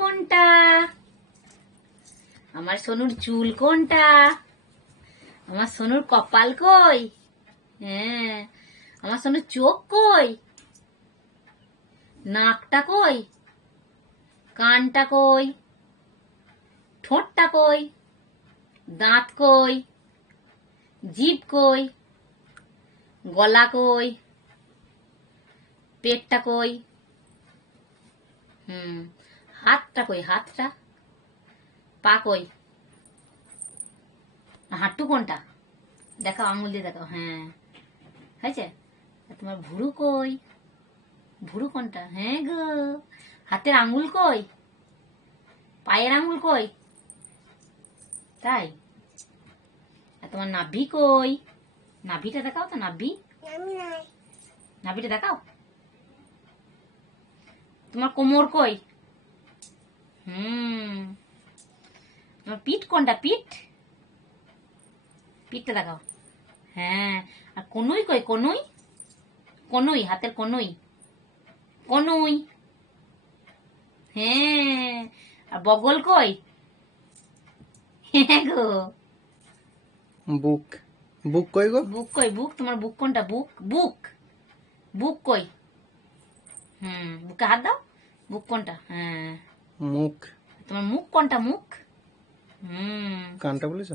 কোনটা? আমার সোনুর চুল কোনটা? আমার সোনুর কপাল কই? হ্যাঁ, আমার সোনুর চোখ কই? নাকটা কই? কানটা কই? ঠোঁটটা কই? দাঁত কই? জিভ কই? গলা কই? পেটটা কই? হাতটা কই? হাতটা? পা কই? হাঁটু কোনটা? দেখাও, আঙুল দিয়ে দেখাও। হ্যাঁ, হয়েছে। তোমার ভুরু কই? ভুরু কোনটা? হ্যাঁ গো। হাতের আঙুল কই? পায়ের আঙুল কই? তাই? আর তোমার নাভি কই? নাভিটা দেখাও তো, নাভি। নাভিটা দেখাও। তোমার কোমর কই? তোমার পিঠ কোনটা? পিঠ, পিঠটা দেখাও। হ্যাঁ, আর কনুই কই? কনুই, কনুই, হাতের কনুই, কনুই। হ্যাঁ, আর বগল কই? হ্যাঁ গো। বুক, বুক কই গো? বুক কই? বুক, তোমার বুক কোনটা? বুক, বুক, বুক কই? বুকে হাত দাও। বুক কোনটা? হ্যাঁ। মুখ। তোমার মুখ কোনটা? মুখ। কানটা বলেছ?